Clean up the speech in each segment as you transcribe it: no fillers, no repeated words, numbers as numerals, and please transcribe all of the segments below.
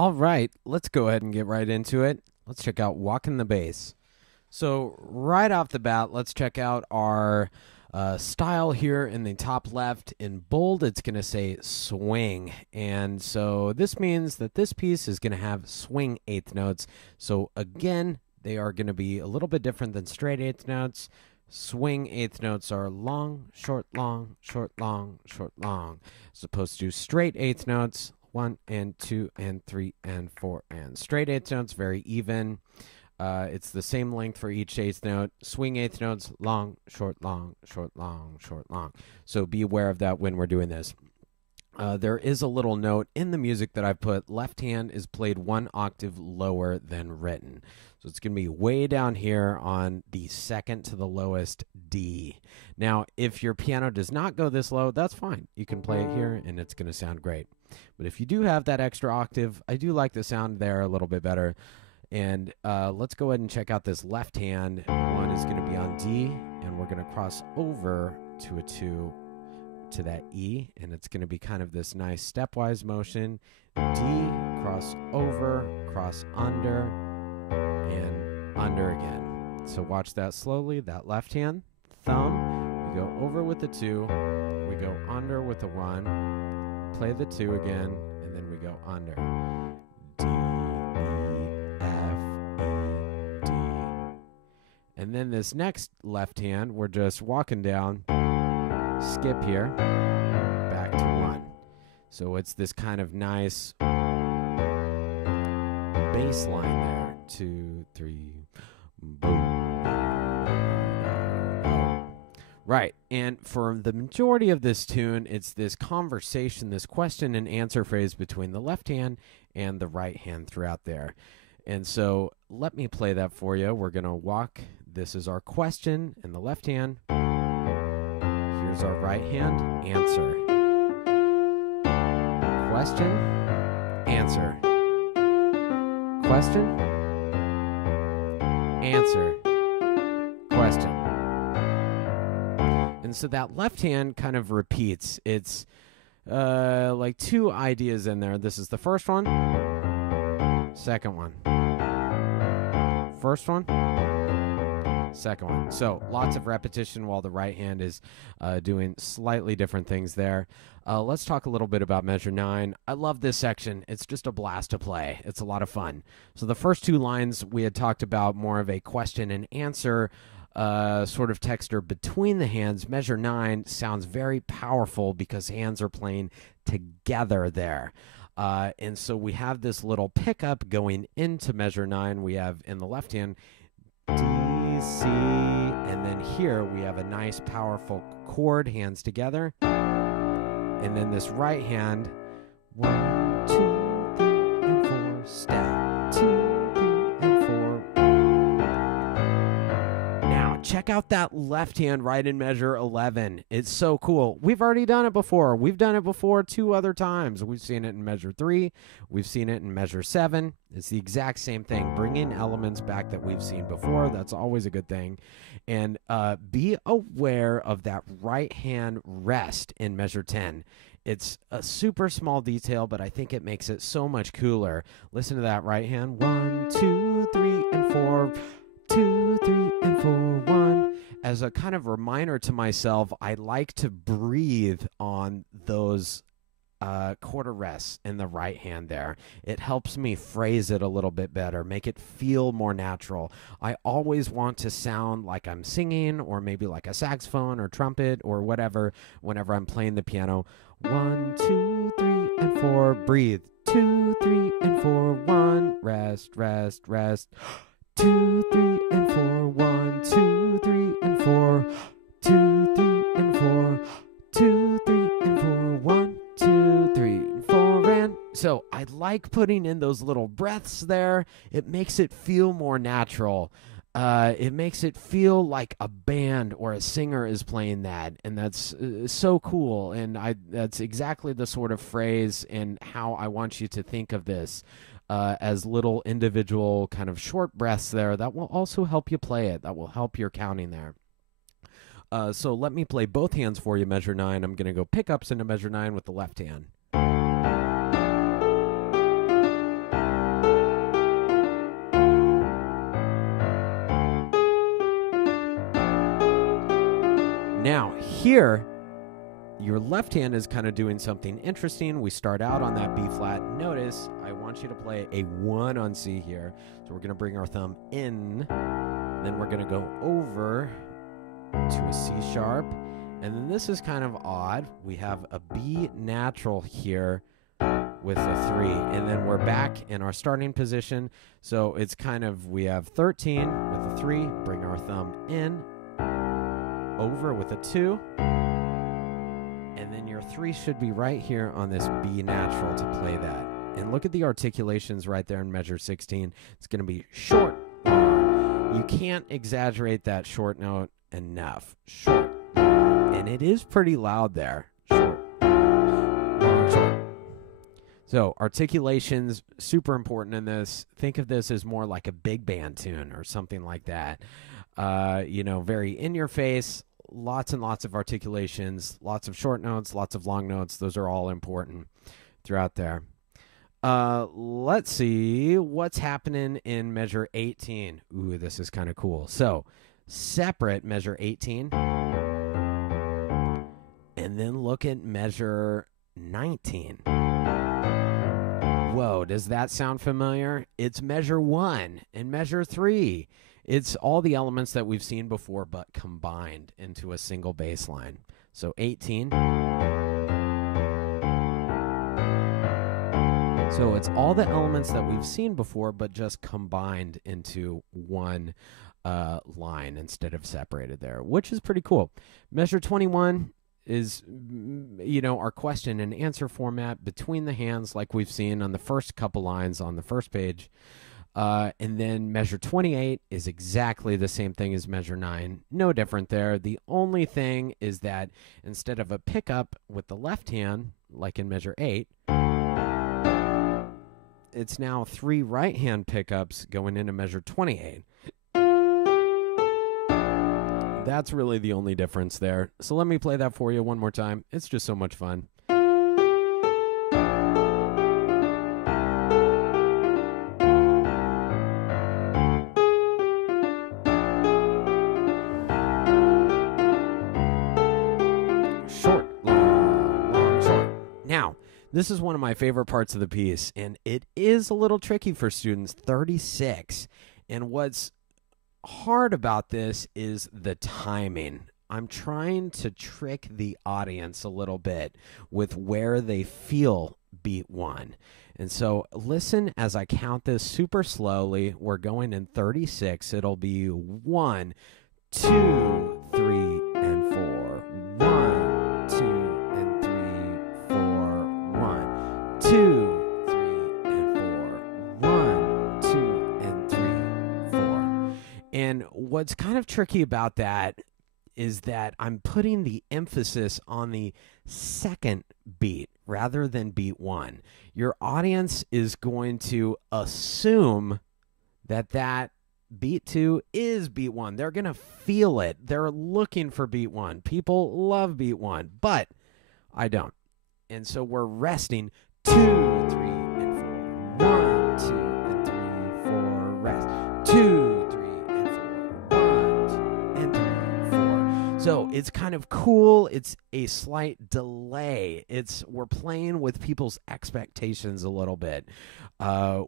All right, let's go ahead and get right into it. Let's check out Walkin the Bass. So right off the bat, let's check out our style here in the top left. In bold, it's going to say swing. And so this means that this piece is going to have swing eighth notes. So again, they are going to be a little bit different than straight eighth notes. Swing eighth notes are long, short, long, short, long, short, long, as opposed to straight eighth notes, 1 and 2 and 3 and 4 and straight eighth notes, very even. It's the same length for each eighth note. Swing eighth notes, long, short, long, short, long, short, long. So be aware of that when we're doing this. There is a little note in the music that I put. Left hand is played 1 octave lower than written. So it's going to be way down here on the second to the lowest D. Now, if your piano does not go this low, that's fine. You can play it here, and it's going to sound great. But if you do have that extra octave, I do like the sound there a little bit better. And let's go ahead and check out this left hand. One is going to be on D, and we're going to cross over to a 2 to that E, and it's going to be kind of this nice stepwise motion. D, cross over, cross under, and under again. So watch that slowly, that left hand, thumb, we go over with the 2, we go under with the 1, play the 2 again, and then we go under. D, E, F, E, D. And then this next left hand, we're just walking down, skip here, back to 1. So it's this kind of nice bass line there. 2, 3, boom. Right, and for the majority of this tune, it's this conversation, this question and answer phrase between the left hand and the right hand throughout there. And so let me play that for you. We're going to walk. This is our question in the left hand. Here's our right hand, answer. Question, answer. Question, answer. Question. And so that left hand kind of repeats. It's like 2 ideas in there. This is the first one, second one. First one, second one. So lots of repetition while the right hand is doing slightly different things there. Let's talk a little bit about measure 9. I love this section. It's just a blast to play. It's a lot of fun. So the first 2 lines we had talked about more of a question and answer sort of texture between the hands. Measure 9 sounds very powerful because hands are playing together there. And so we have this little pickup going into measure 9. We have in the left hand D, C, and then here we have a nice powerful chord, hands together. And then this right hand, 1, 2, 3, and 4, step, 2, 3, and 4. Now, check out that left hand right in measure 11. It's so cool. We've already done it before. We've done it before 2 other times. We've seen it in measure 3. We've seen it in measure 7. It's the exact same thing. Bring in elements back that we've seen before. That's always a good thing. And be aware of that right hand rest in measure 10. It's a super small detail, but I think it makes it so much cooler. Listen to that right hand. 1, 2, 3, and 4. 2, 3, and 4, 1. As a kind of reminder to myself, I like to breathe on those quarter rests in the right hand there. It helps me phrase it a little bit better, make it feel more natural. I always want to sound like I'm singing or maybe like a saxophone or trumpet or whatever whenever I'm playing the piano. 1, 2, 3, and 4, breathe. 2, 3, and 4, 1, rest, rest, rest. 2, 3, and 4, 1, 2, 3, and 4, 2, 3, and 4, 2, 3, and 4, 1, 2, 3, and 4, and so I like putting in those little breaths there. It makes it feel more natural. It makes it feel like a band or a singer is playing that, and that's so cool. And that's exactly the sort of phrase and how I want you to think of this. As little individual kind of short breaths there that will also help you play it. That will help your counting there. So let me play both hands for you, measure 9. I'm going to go pickups into measure 9 with the left hand. Now, here, your left hand is kind of doing something interesting. We start out on that B flat. Notice, I want you to play a 1 on C here. So we're going to bring our thumb in. Then we're going to go over to a C sharp. And then this is kind of odd. We have a B natural here with a 3. And then we're back in our starting position. So it's kind of, we have 13 with a 3. Bring our thumb in. Over with a 2. And then your 3 should be right here on this B natural to play that. And look at the articulations right there in measure 16. It's going to be short. You can't exaggerate that short note enough. Short. And it is pretty loud there. Short. Long, short. So articulations, super important in this. Think of this as more like a big band tune or something like that. Very in your face. Lots and lots of articulations, lots of short notes, lots of long notes. Those are all important throughout there. Let's see what's happening in measure 18. Ooh, this is kind of cool. So, separate measure 18. And then look at measure 19. Whoa, does that sound familiar? It's measure 1 and measure 3. It's all the elements that we've seen before, but combined into a single bass line. So 18. So it's all the elements that we've seen before, but just combined into one line instead of separated there, which is pretty cool. Measure 21 is, our question and answer format between the hands like we've seen on the first couple lines on the first page. And then measure 28 is exactly the same thing as measure 9. No different there. The only thing is that instead of a pickup with the left hand, like in measure 8, it's now 3 right hand pickups going into measure 28. That's really the only difference there. So let me play that for you one more time. It's just so much fun. Now, this is one of my favorite parts of the piece, and it is a little tricky for students, 36. And what's hard about this is the timing. I'm trying to trick the audience a little bit with where they feel beat 1. And so listen as I count this super slowly. We're going in 36. It'll be 1, 2, 3, and 4. 1, 2, and 3, 4. 1, 2, 3, and 4. 1, 2, and 3, 4. And what's kind of tricky about that is that I'm putting the emphasis on the second beat rather than beat 1. Your audience is going to assume that beat 2 is beat 1. They're going to feel it. They're looking for beat 1. People love beat 1, but I don't. And so we're resting 2, 3, and 4. 1, 2, and 3, 4. Rest. 2, 3, and 4. 1, 2, and 3, 4. So it's kind of cool. It's a slight delay. We're playing with people's expectations a little bit,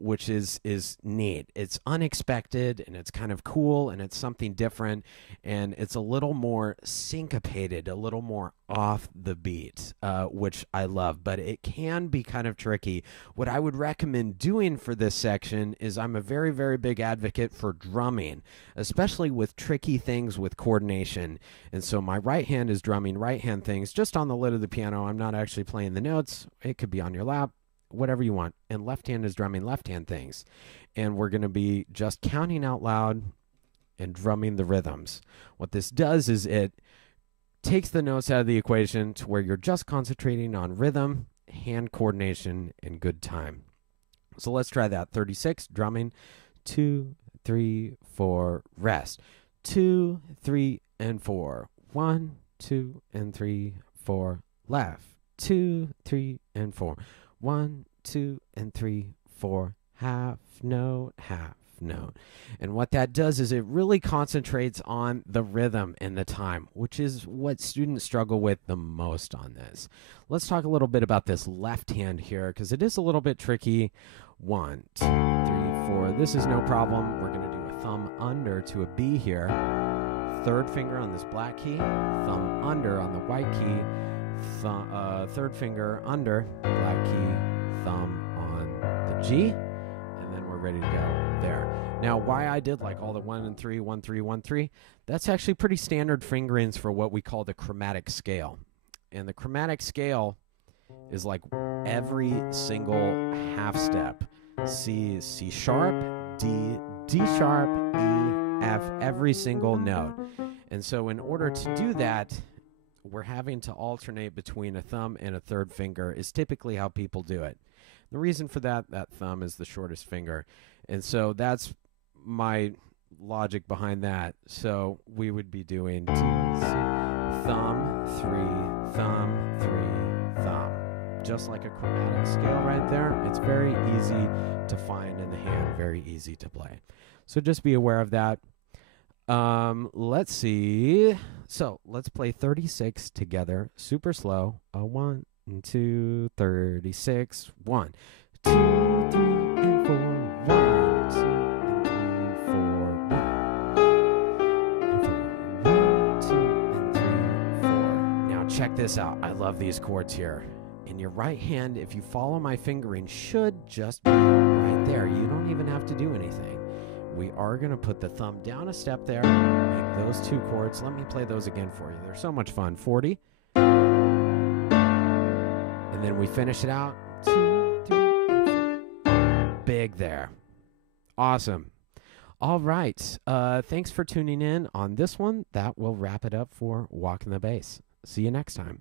which is neat. It's unexpected, and it's kind of cool, and it's something different, and it's a little more syncopated, a little more off the beat, which I love, but it can be kind of tricky. What I would recommend doing for this section is I'm a very, very big advocate for drumming, especially with tricky things with coordination. And so my right hand is drumming right hand things just on the lid of the piano. I'm not actually playing the notes. It could be on your lap, whatever you want. And left hand is drumming left hand things. And we're going to be just counting out loud and drumming the rhythms. What this does is it takes the notes out of the equation to where you're just concentrating on rhythm, hand coordination, and good time. So let's try that. 36, drumming. 2, 3, 4, rest. 2, 3, and 4. 1, 2, and 3, 4, left. 2, 3, and 4. 1, 2, and 3, 4, half note, half note. And what that does is it really concentrates on the rhythm and the time, which is what students struggle with the most on this. Let's talk a little bit about this left hand here, because it is a little bit tricky. 1, 2, 3, 4. This is no problem. We're going to do a thumb under to a B here. Third finger on this black key, thumb under on the white key, third finger under, black key, thumb on the G, and then we're ready to go there. Now, why I did like all the 1 and 3, 1, 3, 1, 3, that's actually pretty standard fingerings for what we call the chromatic scale. And the chromatic scale is like every single half step. C sharp, D sharp, E, F, every single note. And so in order to do that, we're having to alternate between a thumb and a third finger is typically how people do it. The reason for that thumb is the shortest finger. And so that's my logic behind that. So we would be doing thumb, 3, thumb, 3, thumb. Just like a chromatic scale right there. It's very easy to find in the hand, very easy to play. So just be aware of that. Let's see. So let's play 36 together, super slow. 1, 2, 36. 1, 2, 3, and 4. 1, 2, and 3, 4. 1, 2, and 3, 4. Now check this out. I love these chords here. In your right hand, if you follow my fingering, should just be right there. You don't even have to do anything. We are going to put the thumb down a step there, make those 2 chords. Let me play those again for you. They're so much fun. 40. And then we finish it out. 2, 3, 4. Big there. Awesome. All right. Thanks for tuning in on this one. That will wrap it up for Walkin the Bass. See you next time.